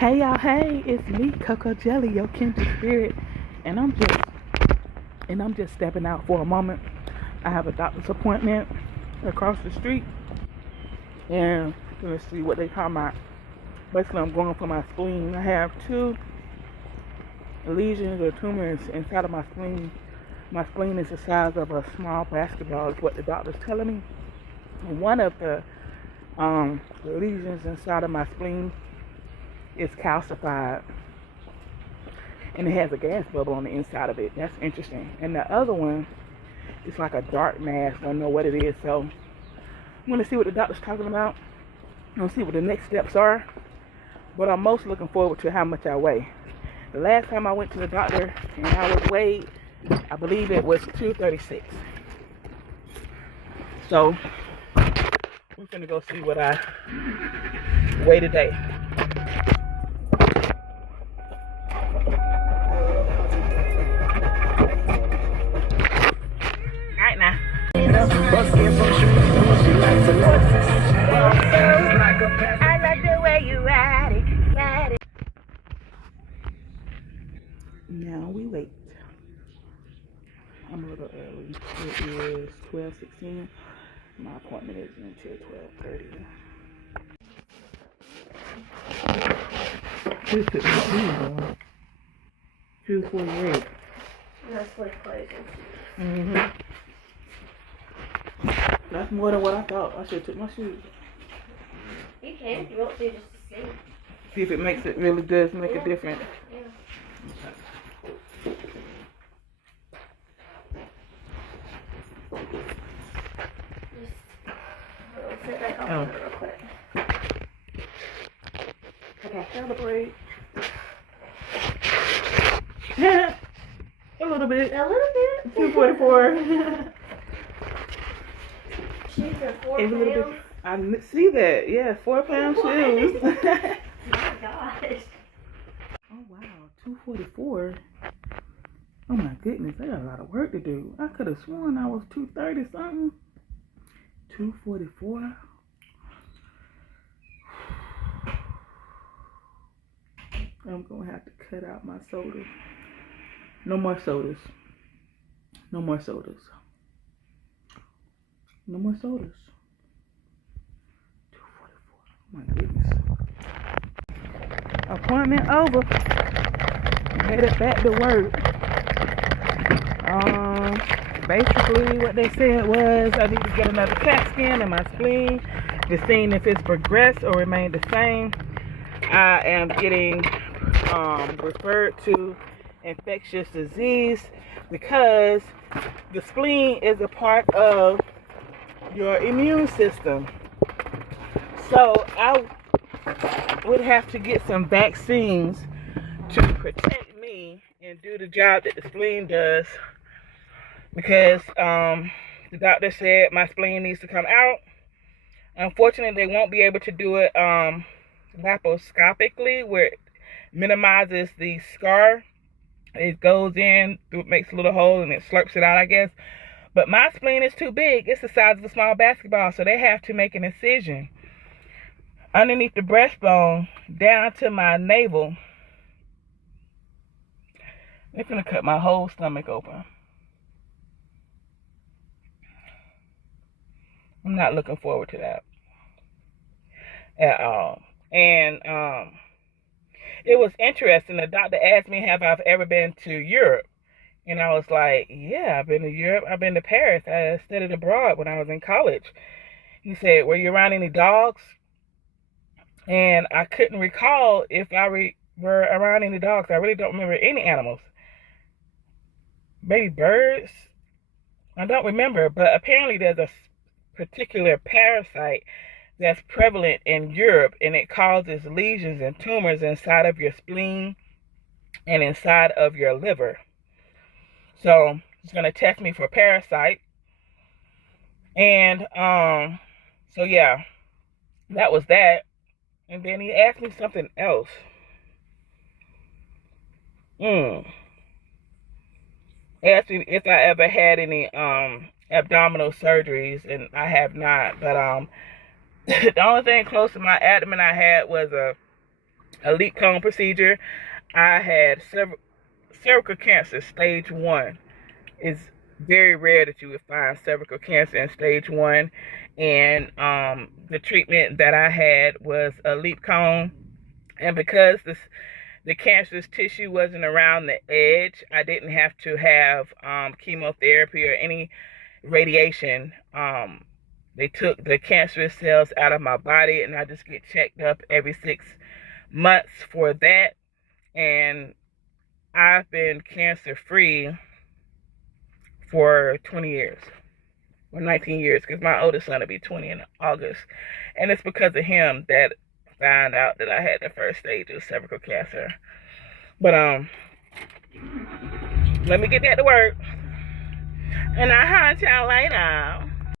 Hey y'all, hey, it's me, KocoJellie, your kindred spirit, and I'm just stepping out for a moment. I have a doctor's appointment across the street, and let's see what they call my. Basically, I'm going for my spleen. I have 2 lesions or tumors inside of my spleen. My spleen is the size of a small basketball, is what the doctor's telling me. And one of the lesions inside of my spleen is calcified, and it has a gas bubble on the inside of it. That's interesting. And the other one is like a dark mass. Don't know what it is. So I'm gonna see what the doctor's talking about. I'm gonna see what the next steps are. But I'm most looking forward to how much I weigh. The last time I went to the doctor and I was weighed, I believe it was 236. So we're gonna go see what I weigh today. I like the way you ride it. Now we wait. I'm a little early. It is 12:16. My appointment is until 12:30. This took me 2:48. That's like closing. That's more than what I thought. I should have took my shoes. You can if you want to, just to see. See if it really does make a difference. Yeah. Just sit back on it real quick. Okay, calibrate. A little bit. 244. Shoes are 4 pounds. I see that. Yeah, 4-pound shoes. Oh my gosh. Oh wow, 244. Oh my goodness, I got a lot of work to do. I could have sworn I was 230 something. 244. I'm gonna have to cut out my sodas. No more sodas. No more sodas. No more sodas. 244. Oh my goodness. Appointment over. Headed back to work. Basically what they said was I need to get another CAT scan in my spleen to see if it's progressed or remained the same. I am getting referred to infectious disease because the spleen is a part of your immune system. So I would have to get some vaccines to protect me and do the job that the spleen does, because the doctor said my spleen needs to come out. Unfortunately, they won't be able to do it laparoscopically, where it minimizes the scar. It goes in, makes a little hole, and it slurps it out, I guess. But my spleen is too big. It's the size of a small basketball, so they have to make an incision underneath the breastbone down to my navel. They're gonna cut my whole stomach open. I'm not looking forward to that at all. And it was interesting. The doctor asked me, have I ever been to Europe? And I was like, yeah, I've been to Europe. I've been to Paris. I studied abroad when I was in college. He said, were you around any dogs? And I couldn't recall if I were around any dogs. I really don't remember any animals. Maybe birds? I don't remember. But apparently there's a particular parasite that's prevalent in Europe, and it causes lesions and tumors inside of your spleen and inside of your liver. So he's going to test me for parasite. And so yeah, that was that. And then he asked me something else. He asked me if I ever had any abdominal surgeries, and I have not. But the only thing close to my abdomen I had was a a leak cone procedure. I had cervical cancer, stage 1. It's very rare that you would find cervical cancer in stage 1. And the treatment that I had was a leak cone. And because the cancerous tissue wasn't around the edge, I didn't have to have chemotherapy or any radiation. They took the cancerous cells out of my body, and I just get checked up every 6 months for that. And I've been cancer free for 20 years or 19 years, because my oldest son will be 20 in August. And it's because of him that found out that I had the first stage of cervical cancer. But let me get back to work, and I'll hunt y'all later.